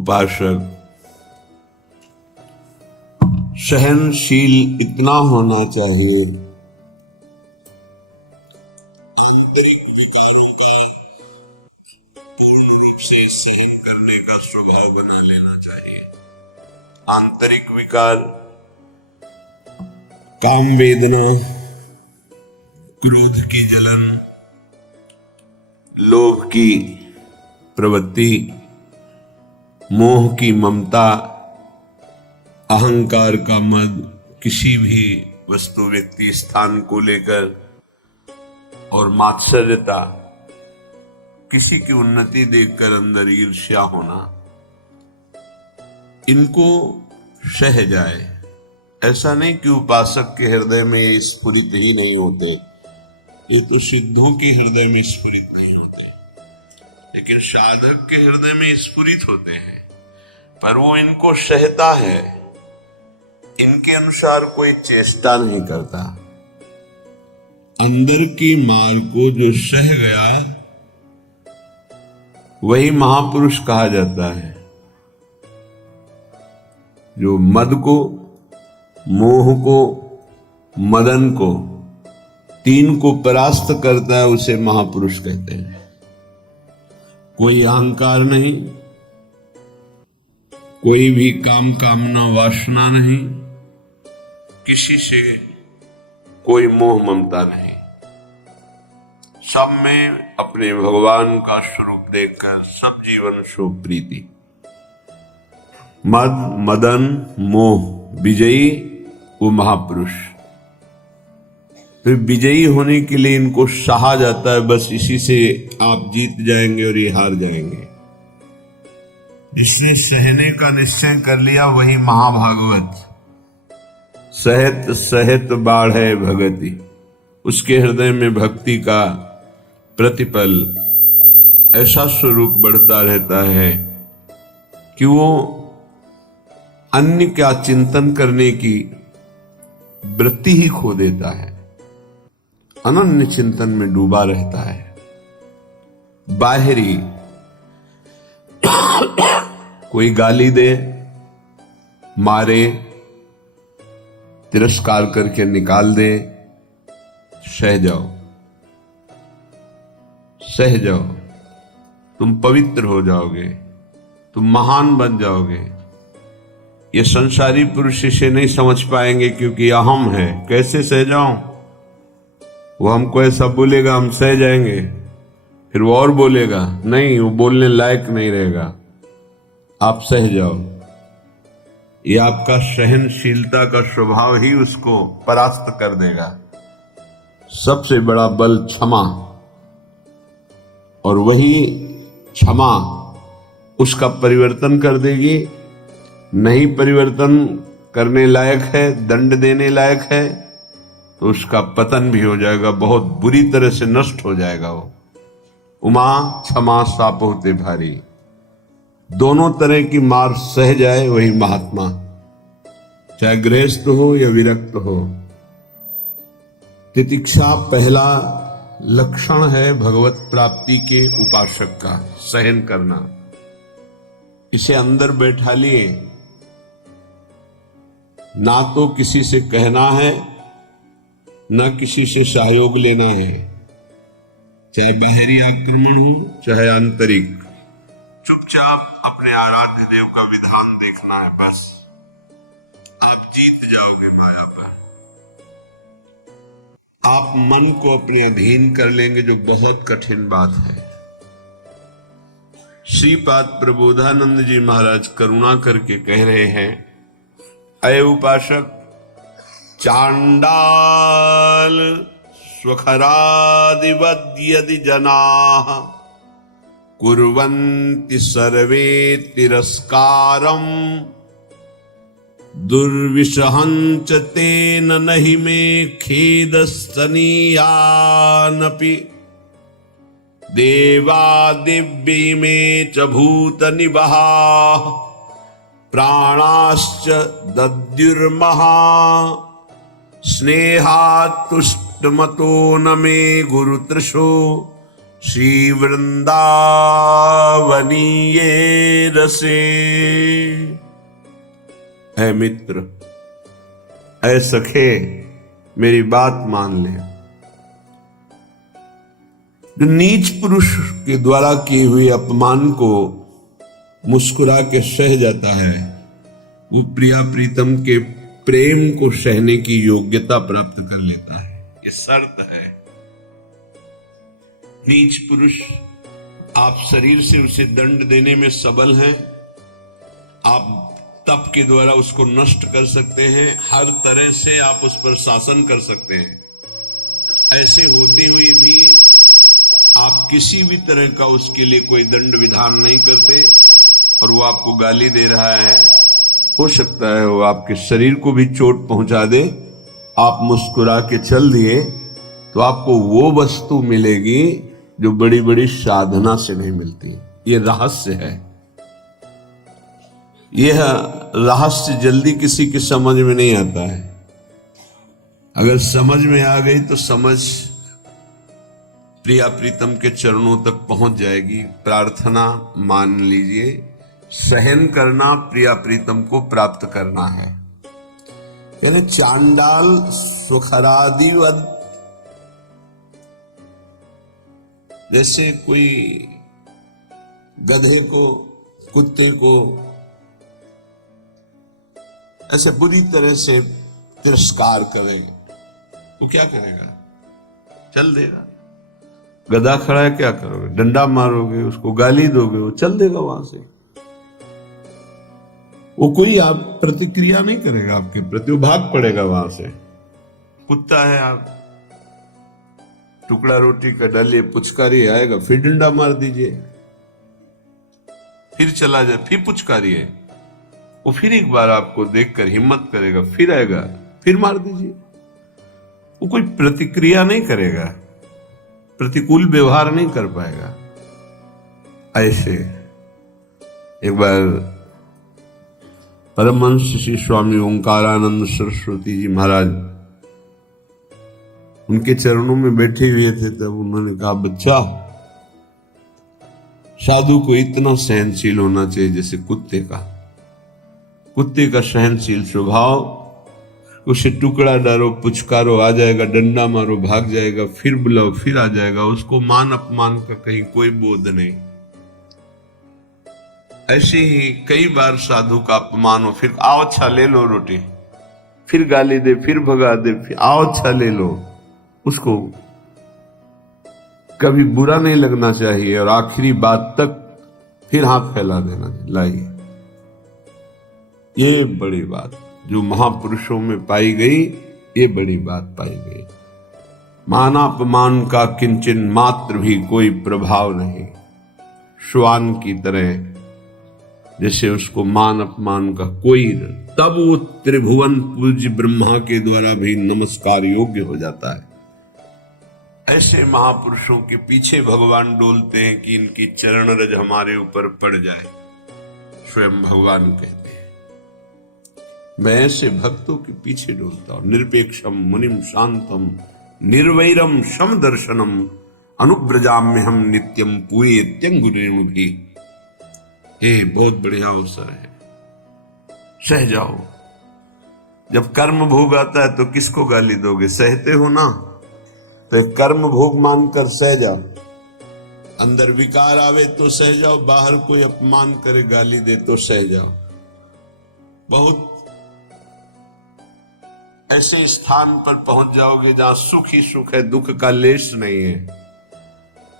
उपासक सहनशील इतना होना चाहिए, आंतरिक विकारों का पूर्ण रूप से सहन करने का स्वभाव बना लेना चाहिए। आंतरिक विकार, काम वेदना, क्रोध की जलन, लोभ की प्रवृत्ति, मोह की ममता, अहंकार का मद, किसी भी वस्तु व्यक्ति स्थान को लेकर, और मात्सर्यता, किसी की उन्नति देखकर अंदर ईर्ष्या होना, इनको सह जाए। ऐसा नहीं कि उपासक के हृदय में ये स्फुरित ही नहीं होते, ये तो सिद्धों के हृदय में स्फुरित नहीं होते, लेकिन साधक के हृदय में स्फुरित होते हैं, पर वो इनको सहता है, इनके अनुसार कोई चेष्टा नहीं करता। अंदर की मार को जो सह गया वही महापुरुष कहा जाता है। जो मद को, मोह को, मदन को, तीन को परास्त करता है उसे महापुरुष कहते हैं। कोई अहंकार नहीं, कोई भी काम कामना वासना नहीं, किसी से कोई मोह ममता नहीं, सब में अपने भगवान का स्वरूप देखकर सब जीवन सुख प्रीति। मद, मदन, मोह विजयी वो महापुरुष। फिर विजयी होने के लिए इनको सहा जाता है, बस इसी से आप जीत जाएंगे और ये हार जाएंगे। जिसने सहने का निश्चय कर लिया वही महाभागवत। सहत सहत बाढ़े भगति, उसके हृदय में भक्ति का प्रतिपल ऐसा स्वरूप बढ़ता रहता है कि वो अन्य का चिंतन करने की वृत्ति ही खो देता है, अनन्य चिंतन में डूबा रहता है। बाहरी कोई गाली दे, मारे, तिरस्कार करके निकाल दे, सह जाओ, सह जाओ, तुम पवित्र हो जाओगे, तुम महान बन जाओगे। ये संसारी पुरुष इसे नहीं समझ पाएंगे क्योंकि अहम है। कैसे सह जाऊं? वो हमको ऐसा बोलेगा, हम सह जाएंगे, फिर वो और बोलेगा, नहीं, वो बोलने लायक नहीं रहेगा, आप सह जाओ। ये आपका सहनशीलता का स्वभाव ही उसको परास्त कर देगा। सबसे बड़ा बल क्षमा, और वही क्षमा उसका परिवर्तन कर देगी। नहीं परिवर्तन करने लायक है, दंड देने लायक है, तो उसका पतन भी हो जाएगा, बहुत बुरी तरह से नष्ट हो जाएगा वो। उमा क्षमा साप होते भारी, दोनों तरह की मार सह जाए वही महात्मा, चाहे गृहस्थ हो या विरक्त हो। तितिक्षा पहला लक्षण है भगवत प्राप्ति के उपासक का, सहन करना। इसे अंदर बैठा लिए, ना तो किसी से कहना है, ना किसी से सहयोग लेना है, चाहे बाहरी आक्रमण हो चाहे आंतरिक। चुपचाप अपने आराध्य देव का विधान देखना है, बस आप जीत जाओगे माया पर। आप मन को अपने अधीन कर लेंगे, जो बहुत कठिन बात है। श्रीपाद प्रबोधानंद जी महाराज करुणा करके कह रहे हैं, अय उपासक, चांडाल स्वखरादिवद यदि जनाः कुर्वन्ति सर्वे तिरस्कारम् दुर्विषहञ्च तेन नहि मे खेदस्तनीयानपि देवा दिव्यमे च भूतनिवः प्राणाश्च दद्युर्महा स्नेहात् तुष्टमतो न मे गुरुतृषो श्री वृंदावनीये रसे। ऐ मित्र, ऐ सखे, मेरी बात मान ले। जो नीच पुरुष के द्वारा किए हुए अपमान को मुस्कुरा के सह जाता है, वो प्रिया प्रीतम के प्रेम को सहने की योग्यता प्राप्त कर लेता है। ये शर्त है। नीच पुरुष, आप शरीर से उसे दंड देने में सबल हैं, आप तप के द्वारा उसको नष्ट कर सकते हैं, हर तरह से आप उस पर शासन कर सकते हैं। ऐसे होते हुए भी आप किसी भी तरह का उसके लिए कोई दंड विधान नहीं करते और वो आपको गाली दे रहा है। हो सकता है वो आपके शरीर को भी चोट पहुंचा दे, आप मुस्कुरा के चल दिए तो आपको वो वस्तु मिलेगी जो बड़ी बड़ी साधना से नहीं मिलती। ये रहस्य है। यह रहस्य जल्दी किसी की समझ में नहीं आता है। अगर समझ में आ गई तो समझ प्रिया प्रीतम के चरणों तक पहुंच जाएगी। प्रार्थना मान लीजिए, सहन करना प्रिया प्रीतम को प्राप्त करना है। यानी चांडाल सुखरादिवद, जैसे कोई गधे को, कुत्ते को ऐसे बुरी तरह से तिरस्कार करेगा, वो क्या करेगा? चल देगा। गधा खड़ा है, क्या करोगे? डंडा मारोगे, उसको गाली दोगे, वो चल देगा वहां से। वो कोई आप प्रतिक्रिया नहीं करेगा आपके प्रति, वो भाग पड़ेगा वहां से। कुत्ता है, आप टुकड़ा रोटी का डालिए, पुचकारी आएगा, फिर डंडा मार दीजिए, फिर चला जाए, फिर पुचकारिए, वो फिर एक बार आपको देखकर हिम्मत करेगा, फिर आएगा, फिर मार दीजिए। वो कोई प्रतिक्रिया नहीं करेगा, प्रतिकूल व्यवहार नहीं कर पाएगा। ऐसे एक बार परमहंस श्री स्वामी ओंकारानंद सरस्वती जी महाराज उनके चरणों में बैठे हुए थे, तब उन्होंने कहा, बच्चा, साधु को इतना सहनशील होना चाहिए जैसे कुत्ते का। कुत्ते का सहनशील स्वभाव, उसे टुकड़ा डालो, पुचकारो, आ जाएगा, डंडा मारो, भाग जाएगा, फिर बुलाओ, फिर आ जाएगा, उसको मान अपमान का कहीं कोई बोध नहीं। ऐसे ही कई बार साधु का अपमान हो, फिर आओ अच्छा ले लो रोटी, फिर गाली दे, फिर भगा दे, फिर आओ अच्छा ले लो। उसको कभी बुरा नहीं लगना चाहिए और आखिरी बात तक फिर हाथ फैला देना चाहिए। लाइए, ये बड़ी बात जो महापुरुषों में पाई गई, ये बड़ी बात पाई गई। मानापमान का किंचन मात्र भी कोई प्रभाव नहीं। श्वान की तरह जैसे उसको मान अपमान का कोई, तब वो त्रिभुवन पूज्य ब्रह्मा के द्वारा भी नमस्कार योग्य हो जाता है। ऐसे महापुरुषों के पीछे भगवान डोलते हैं कि इनकी चरण रज हमारे ऊपर पड़ जाए। स्वयं भगवान कहते हैं, मैं ऐसे भक्तों के पीछे डोलता हूं। निरपेक्षम मुनिम शांतम निर्वैरम शम दर्शनम अनुब्रजाम्य हम नित्यम पूये त्यंगुरेणु भी। ये बहुत बढ़िया अवसर है, सह जाओ। जब कर्म भोग आता है तो किसको गाली दोगे? सहते हो ना, तो कर्म भोग मानकर सह जाओ। अंदर विकार आवे तो सह जाओ, बाहर कोई अपमान करे, गाली दे तो सह जाओ। बहुत ऐसे स्थान पर पहुंच जाओगे जहां सुख ही सुख है, दुख का लेश नहीं है।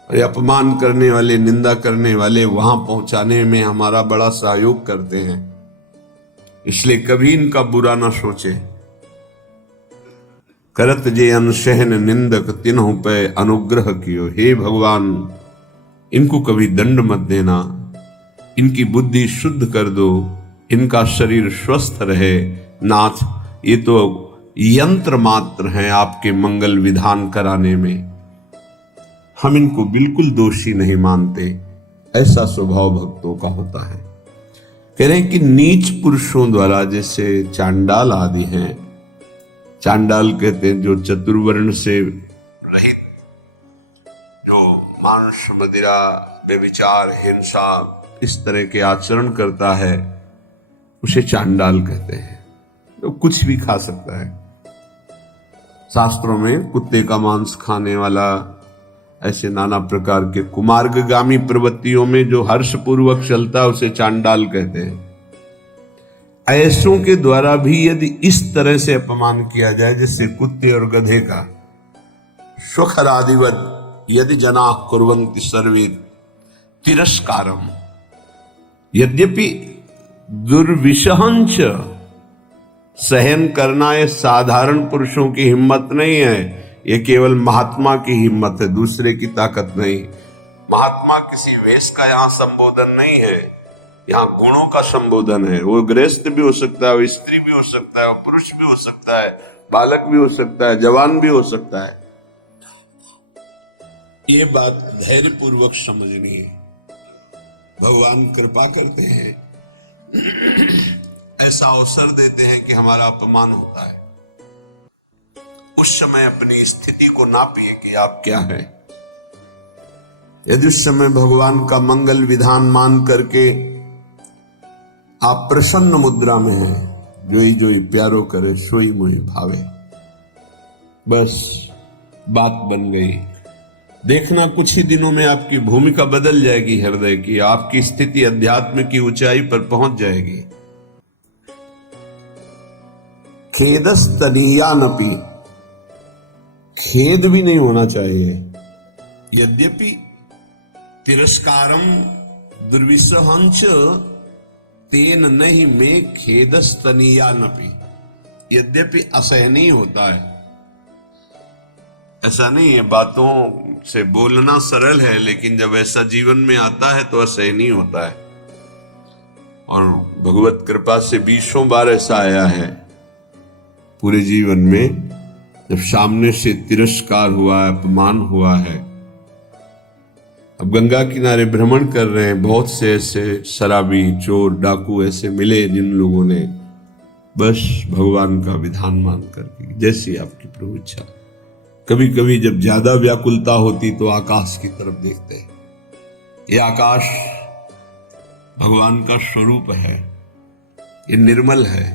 और अपमान करने वाले, निंदा करने वाले वहां पहुंचाने में हमारा बड़ा सहयोग करते हैं, इसलिए कभी इनका बुरा ना सोचे। करत जे अनशहन निंदक तिन्हु पे अनुग्रह कियो। हे भगवान, इनको कभी दंड मत देना, इनकी बुद्धि शुद्ध कर दो, इनका शरीर स्वस्थ रहे। नाथ, ये तो यंत्र मात्र हैं आपके मंगल विधान कराने में, हम इनको बिल्कुल दोषी नहीं मानते। ऐसा स्वभाव भक्तों का होता है। कह रहे हैं कि नीच पुरुषों द्वारा, जैसे चांडाल आदि हैं, चांडाल कहते हैं जो चतुर्वर्ण से रहित, जो मांस मदिरा, व्यभिचार, हिंसा, इस तरह के आचरण करता है उसे चांडाल कहते हैं। तो कुछ भी खा सकता है। शास्त्रों में कुत्ते का मांस खाने वाला, ऐसे नाना प्रकार के कुमार्गगामी प्रवृत्तियों में जो हर्षपूर्वक चलता है उसे चांडाल कहते हैं। ऐसों के द्वारा भी यदि इस तरह से अपमान किया जाए, जैसे कुत्ते और गधे का, स्वखरादिवद यदि जना कुर्वन्ति सर्वे तिरस्कारम, यद्यपि दुर्विशहंच, सहन करना ये साधारण पुरुषों की हिम्मत नहीं है, ये केवल महात्मा की हिम्मत है, दूसरे की ताकत नहीं। महात्मा किसी वेश का यहाँ संबोधन नहीं है, यहाँ गुणों का संबोधन है। वो गृहस्थ भी हो सकता है, वो स्त्री भी हो सकता है, वो पुरुष भी हो सकता है, बालक भी हो सकता है, जवान भी हो सकता है। ये बात धैर्य पूर्वक समझनी है। भगवान कृपा करते हैं, ऐसा अवसर देते हैं कि हमारा अपमान होता है। उस समय अपनी स्थिति को नापिए कि आप क्या है। यदि उस समय भगवान का मंगल विधान मान करके आप प्रसन्न मुद्रा में हैं, जोई जोई प्यारो करे सोई मोई भावे, बस बात बन गई। देखना कुछ ही दिनों में आपकी भूमिका बदल जाएगी हृदय की, आपकी स्थिति अध्यात्म की ऊंचाई पर पहुंच जाएगी। खेदस्तनीयानपि, खेद भी नहीं होना चाहिए। यद्यपि तिरस्कारम दुर्विसहंच तेन नहीं में खेदस्तनीयानपि, यद्यपि असहनीय होता है। ऐसा नहीं है, बातों से बोलना सरल है, लेकिन जब ऐसा जीवन में आता है तो असहनीय होता है। और भगवत कृपा से 20 बार ऐसा आया है पूरे जीवन में, जब सामने से तिरस्कार हुआ है, अपमान हुआ है। अब गंगा किनारे भ्रमण कर रहे हैं, बहुत से ऐसे शराबी, चोर, डाकू ऐसे मिले जिन लोगों ने बस भगवान का विधान मान करके, जैसी आपकी प्रभु इच्छा। कभी कभी जब ज्यादा व्याकुलता होती तो आकाश की तरफ देखते हैं। ये आकाश भगवान का स्वरूप है, ये निर्मल है,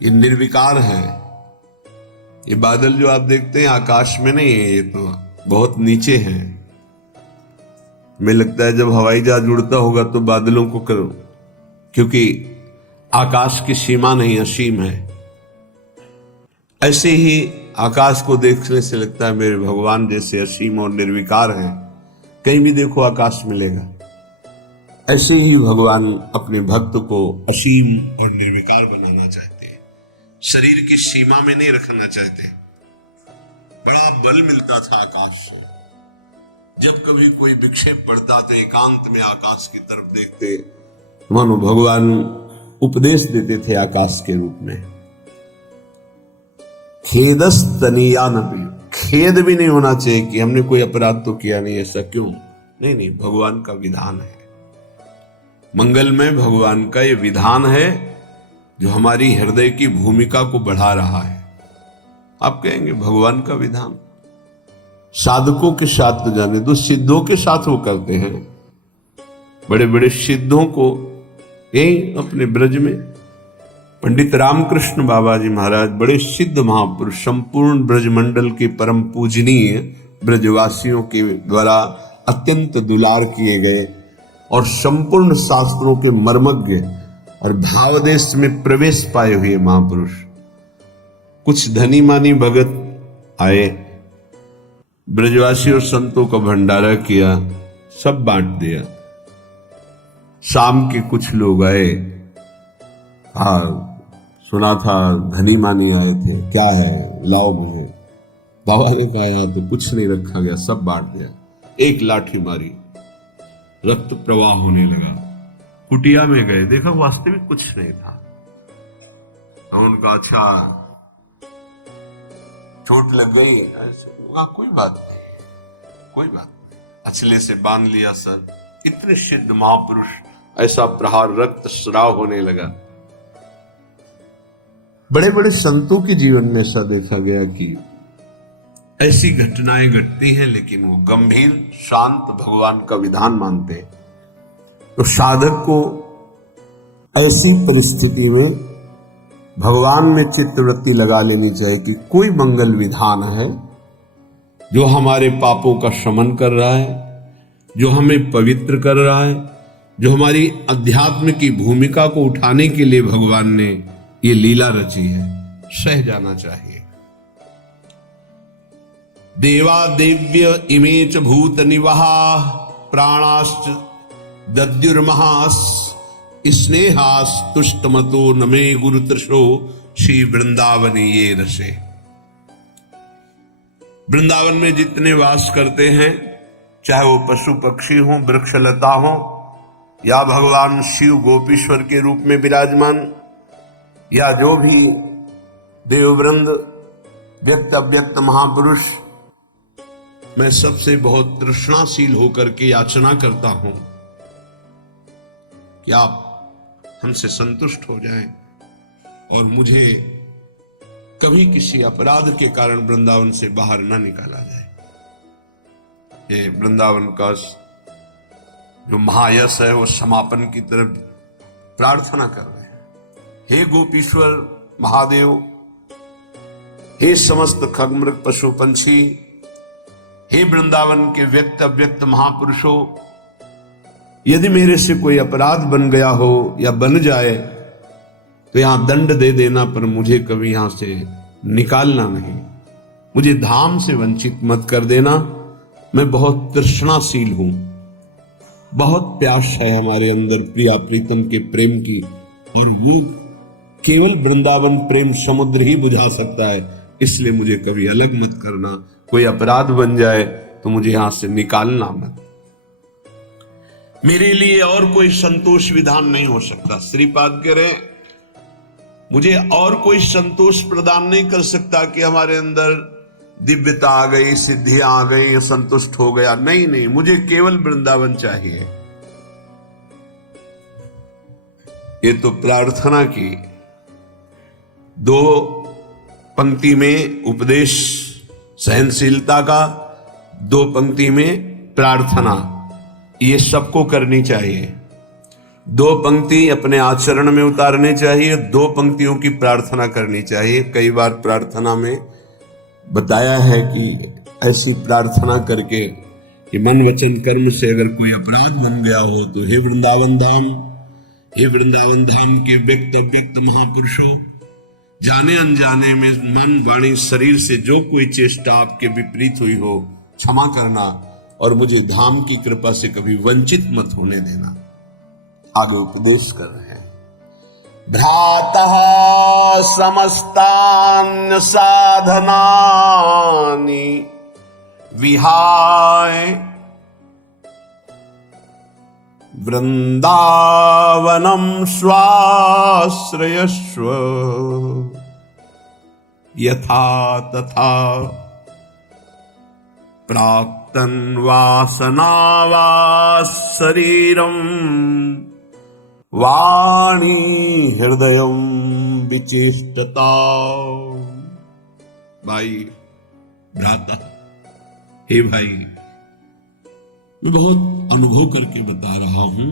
ये निर्विकार है। ये बादल जो आप देखते हैं आकाश में नहीं है, ये तो बहुत नीचे है। हमें लगता है जब हवाई जहाज उड़ता होगा तो बादलों को करो, क्योंकि आकाश की सीमा नहीं, असीम है। ऐसे ही आकाश को देखने से लगता है मेरे भगवान जैसे असीम और निर्विकार हैं, कहीं भी देखो आकाश मिलेगा। ऐसे ही भगवान अपने भक्त को असीम और निर्विकार बनाना चाहते हैं, शरीर की सीमा में नहीं रखना चाहते। बड़ा बल मिलता था आकाश से। जब कभी कोई विक्षेप पड़ता तो एकांत में आकाश की तरफ देखते, मानो भगवान उपदेश देते थे आकाश के रूप में। खेदस्तनीयानपि, खेद भी नहीं होना चाहिए कि हमने कोई अपराध तो किया नहीं, ऐसा क्यों? नहीं नहीं, भगवान का विधान है। मंगल में भगवान का ये विधान है जो हमारी हृदय की भूमिका को बढ़ा रहा है। आप कहेंगे भगवान का विधान साधकों के साथ तो जाने दो, सिद्धों के साथ वो करते हैं। बड़े बड़े सिद्धों को यही अपने ब्रज में पंडित रामकृष्ण बाबा जी महाराज, बड़े सिद्ध महापुरुष, संपूर्ण ब्रजमंडल के परम पूजनीय, ब्रजवासियों के द्वारा अत्यंत दुलार किए गए और संपूर्ण शास्त्रों के मर्मज्ञ और भावदेश में प्रवेश पाए हुए महापुरुष। कुछ धनी मानी भगत आए, ब्रजवासी और संतों का भंडारा किया, सब बांट दिया। शाम के कुछ लोग आए, सुना था धनी मानी आए थे, क्या है लाओ मुझे। बाबा ने कहा यहाँ तो कुछ नहीं रखा गया, सब बांट दिया। एक लाठी मारी, रक्त प्रवाह होने लगा। कुटिया में गए, देखा वास्तविक कुछ नहीं था। उनका अच्छा चोट लग गई, कोई बात नहीं, कोई बात नहीं, अचले से बांध लिया सर। इतने सिद्ध महापुरुष, ऐसा प्रहार, रक्त स्राव होने लगा। बड़े बड़े संतों के जीवन में ऐसा देखा गया कि ऐसी घटनाएं घटती हैं, लेकिन वो गंभीर शांत भगवान का विधान मानते हैं। तो साधक को ऐसी परिस्थिति में भगवान में चित्तवृत्ति लगा लेनी चाहिए कि कोई मंगल विधान है जो हमारे पापों का शमन कर रहा है, जो हमें पवित्र कर रहा है, जो हमारी अध्यात्म की भूमिका को उठाने के लिए भगवान ने ये लीला रची है, सह जाना चाहिए। देवा देव्य इमेच भूत निवहा प्राणाश्च दद्युर्महास स्नेहास तुष्टमतो नमे गुरु तृषो श्री वृंदावन ये रसे। वृंदावन में जितने वास करते हैं, चाहे वो पशु पक्षी हो, वृक्ष लता हो, या भगवान शिव गोपीश्वर के रूप में विराजमान, या जो भी देववृंद व्यक्त अव्यक्त महापुरुष, मैं सबसे बहुत तृष्णाशील होकर के याचना करता हूं कि आप हमसे संतुष्ट हो जाएं और मुझे कभी किसी अपराध के कारण वृंदावन से बाहर ना निकाला जाए। ये वृंदावन का जो महायश है वो समापन की तरफ प्रार्थना कर रहे हैं। हे गोपीश्वर महादेव, हे समस्त खगमृग पशु पंछी, हे वृंदावन के व्यक्त अव्यक्त महापुरुषों, यदि मेरे से कोई अपराध बन गया हो या बन जाए तो यहां दंड दे देना, पर मुझे कभी यहां से निकालना नहीं, मुझे धाम से वंचित मत कर देना। मैं बहुत तृष्णाशील हूं, बहुत प्यास है हमारे अंदर प्रिया प्रीतम के प्रेम की, और वो केवल वृंदावन प्रेम समुद्र ही बुझा सकता है। इसलिए मुझे कभी अलग मत करना, कोई अपराध बन जाए तो मुझे यहां से निकालना मत। मेरे लिए और कोई संतोष विधान नहीं हो सकता। श्रीपाद कह रहे मुझे और कोई संतोष प्रदान नहीं कर सकता कि हमारे अंदर दिव्यता आ गई, सिद्धियां आ गई, संतुष्ट हो गया। नहीं नहीं, मुझे केवल वृंदावन चाहिए। ये तो प्रार्थना की। 2 पंक्ति में उपदेश सहनशीलता का, 2 पंक्ति में प्रार्थना, ये सबको करनी चाहिए। 2 पंक्ति अपने आचरण में उतारने चाहिए, 2 पंक्तियों की प्रार्थना करनी चाहिए। कई बार प्रार्थना में बताया है कि ऐसी प्रार्थना करके कि मन वचन कर्म से अगर कोई अपराध बन गया हो तो हे वृंदावन धाम, हे वृंदावन धाम के व्यक्त अव्यक्त महापुरुषों, जाने अनजाने में मन वाणी शरीर से जो कोई चेष्टा आपके विपरीत हुई हो क्षमा करना, और मुझे धाम की कृपा से कभी वंचित मत होने देना। आगे उपदेश कर रहे हैं। भ्रातः समस्तान् साधनानि विहाय वृंदावनं स्वाश्रयस्व यथा तथा प्राक्तन वासनावास शरीरम वाणी हृदयम विचेष्टता। भाई भ्राता, हे भाई, मैं बहुत अनुभव करके बता रहा हूं।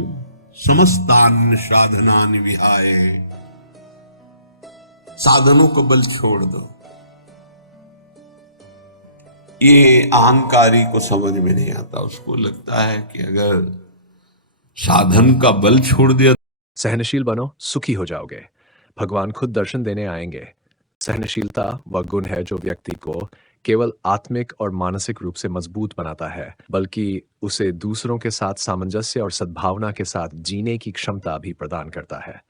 समस्तान साधनानि विहाय, साधनों को बल छोड़ दो। ये अहंकारी को समझ में नहीं आता, उसको लगता है कि अगर साधन का बल छोड़ दिया। सहनशील बनो, सुखी हो जाओगे। भगवान खुद दर्शन देने आएंगे। सहनशीलता वह गुण है जो व्यक्ति को केवल आत्मिक और मानसिक रूप से मजबूत बनाता है, बल्कि उसे दूसरों के साथ सामंजस्य और सद्भावना के साथ जीने की क्षमता भी प्रदान करता है।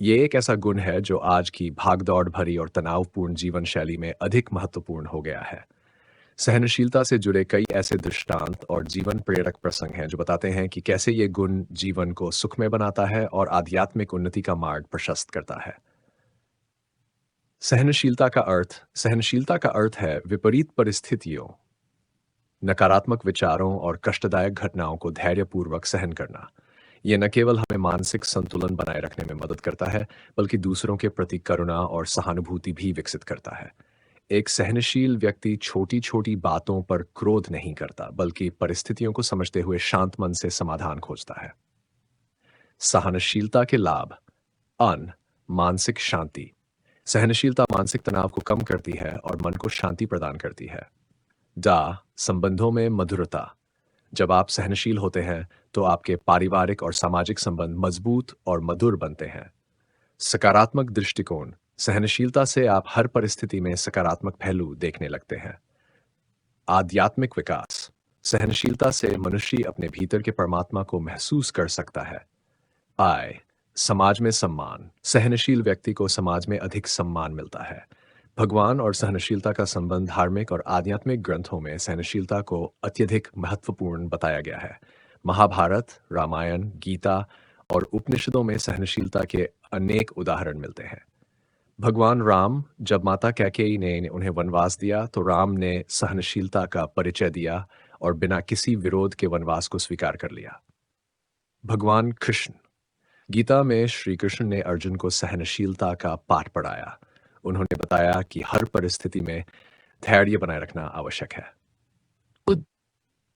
ये एक ऐसा गुण है जो आज की भागदौड़ भरी और तनावपूर्ण जीवन शैली में अधिक महत्वपूर्ण हो गया है। सहनशीलता से जुड़े कई ऐसे दृष्टांत और जीवन प्रेरक प्रसंग हैं जो बताते हैं कि कैसे ये गुण जीवन को सुखमय बनाता है और आध्यात्मिक उन्नति का मार्ग प्रशस्त करता है। सहनशीलता का अर्थ है विपरीत परिस्थितियों, नकारात्मक विचारों और कष्टदायक घटनाओं को धैर्यपूर्वक सहन करना। यह न केवल हमें मानसिक संतुलन बनाए रखने में मदद करता है, बल्कि दूसरों के प्रति करुणा और सहानुभूति भी विकसित करता है। एक सहनशील व्यक्ति छोटी छोटी बातों पर क्रोध नहीं करता, बल्कि परिस्थितियों को समझते हुए शांत मन से समाधान खोजता है। सहनशीलता के लाभ। अन मानसिक शांति। सहनशीलता मानसिक तनाव को कम करती है और मन को शांति प्रदान करती है। डा संबंधों में मधुरता। जब आप सहनशील होते हैं तो आपके पारिवारिक और सामाजिक संबंध मजबूत और मधुर बनते हैं। सकारात्मक दृष्टिकोण। सहनशीलता से आप हर परिस्थिति में सकारात्मक पहलू देखने लगते हैं। आध्यात्मिक विकास। सहनशीलता से मनुष्य अपने भीतर के परमात्मा को महसूस कर सकता है। आय समाज में सम्मान। सहनशील व्यक्ति को समाज में अधिक सम्मान मिलता है। भगवान और सहनशीलता का संबंध धार्मिक और आध्यात्मिक ग्रंथों में सहनशीलता को अत्यधिक महत्वपूर्ण बताया गया है। महाभारत, रामायण, गीता और उपनिषदों में सहनशीलता के अनेक उदाहरण मिलते हैं। भगवान राम, जब माता कैकेयी ने उन्हें वनवास दिया तो राम ने सहनशीलता का परिचय दिया और बिना किसी विरोध के वनवास को स्वीकार कर लिया। भगवान कृष्ण। गीता में श्री कृष्ण ने अर्जुन को सहनशीलता का पाठ पढ़ाया। उन्होंने बताया कि हर परिस्थिति में धैर्य बनाए रखना आवश्यक है।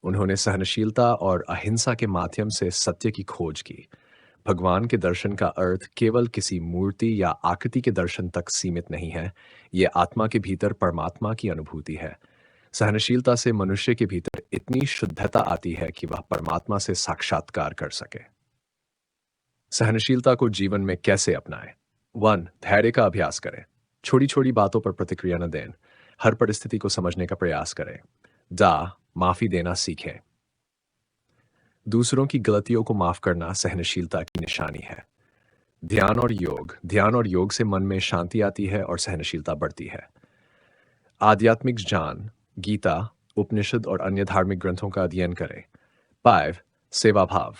उन्होंने सहनशीलता और अहिंसा के माध्यम से सत्य की खोज की। भगवान के दर्शन का अर्थ केवल किसी मूर्ति या आकृति के दर्शन तक सीमित नहीं है, ये आत्मा के भीतर परमात्मा की अनुभूति है। सहनशीलता से मनुष्य के भीतर इतनी शुद्धता आती है कि वह परमात्मा से साक्षात्कार कर सके। सहनशीलता को जीवन में कैसे अपनाएं? 1. धैर्य का अभ्यास करें। छोटी छोटी बातों पर प्रतिक्रिया न दें। हर परिस्थिति को समझने का प्रयास करें। माफी देना सीखें। दूसरों की गलतियों को माफ करना सहनशीलता की निशानी है। ध्यान और योग। ध्यान और योग से मन में शांति आती है और सहनशीलता बढ़ती है। आध्यात्मिक ज्ञान। गीता, उपनिषद और अन्य धार्मिक ग्रंथों का अध्ययन करें। 5. सेवा भाव।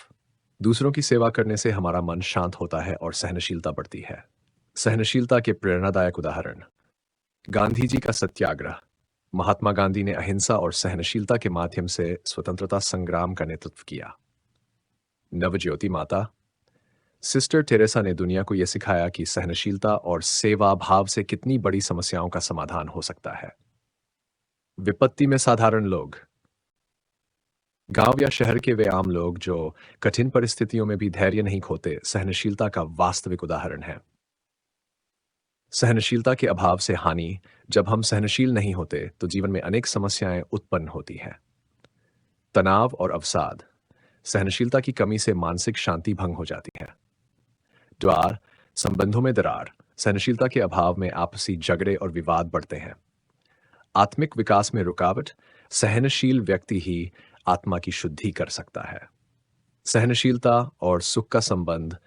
दूसरों की सेवा करने से हमारा मन शांत होता है और सहनशीलता बढ़ती है। सहनशीलता के प्रेरणादायक उदाहरण। गांधी जी का सत्याग्रह। महात्मा गांधी ने अहिंसा और सहनशीलता के माध्यम से स्वतंत्रता संग्राम का नेतृत्व किया। नवज्योति माता। सिस्टर टेरेसा ने दुनिया को यह सिखाया कि सहनशीलता और सेवा भाव से कितनी बड़ी समस्याओं का समाधान हो सकता है। विपत्ति में साधारण लोग। गांव या शहर के वे आम लोग जो कठिन परिस्थितियों में भी धैर्य नहीं खोते, सहनशीलता का वास्तविक उदाहरण है। सहनशीलता के अभाव से हानि। जब हम सहनशील नहीं होते तो जीवन में अनेक समस्याएं उत्पन्न होती हैं। तनाव और अवसाद। सहनशीलता की कमी से मानसिक शांति भंग हो जाती है। द्वार संबंधों में दरार। सहनशीलता के अभाव में आपसी झगड़े और विवाद बढ़ते हैं। आत्मिक विकास में रुकावट। सहनशील व्यक्ति ही आत्मा की शुद्धि कर सकता है। सहनशीलता और सुख का संबंध।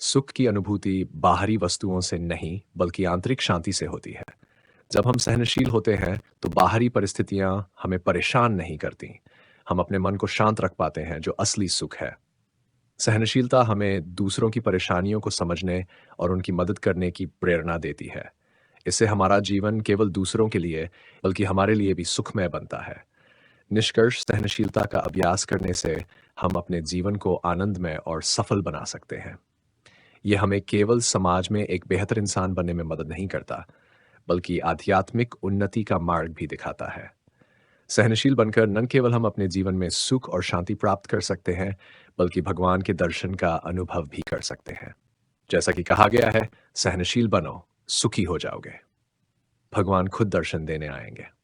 सुख की अनुभूति बाहरी वस्तुओं से नहीं बल्कि आंतरिक शांति से होती है। जब हम सहनशील होते हैं तो बाहरी परिस्थितियां हमें परेशान नहीं करती। हम अपने मन को शांत रख पाते हैं, जो असली सुख है। सहनशीलता हमें दूसरों की परेशानियों को समझने और उनकी मदद करने की प्रेरणा देती है। इससे हमारा जीवन केवल दूसरों के लिए बल्कि हमारे लिए भी सुखमय बनता है। निष्कर्ष, सहनशीलता का अभ्यास करने से हम अपने जीवन को आनंदमय और सफल बना सकते हैं। यह हमें केवल समाज में एक बेहतर इंसान बनने में मदद नहीं करता, बल्कि आध्यात्मिक उन्नति का मार्ग भी दिखाता है। सहनशील बनकर न केवल हम अपने जीवन में सुख और शांति प्राप्त कर सकते हैं, बल्कि भगवान के दर्शन का अनुभव भी कर सकते हैं। जैसा कि कहा गया है, सहनशील बनो, सुखी हो जाओगे। भगवान खुद दर्शन देने आएंगे।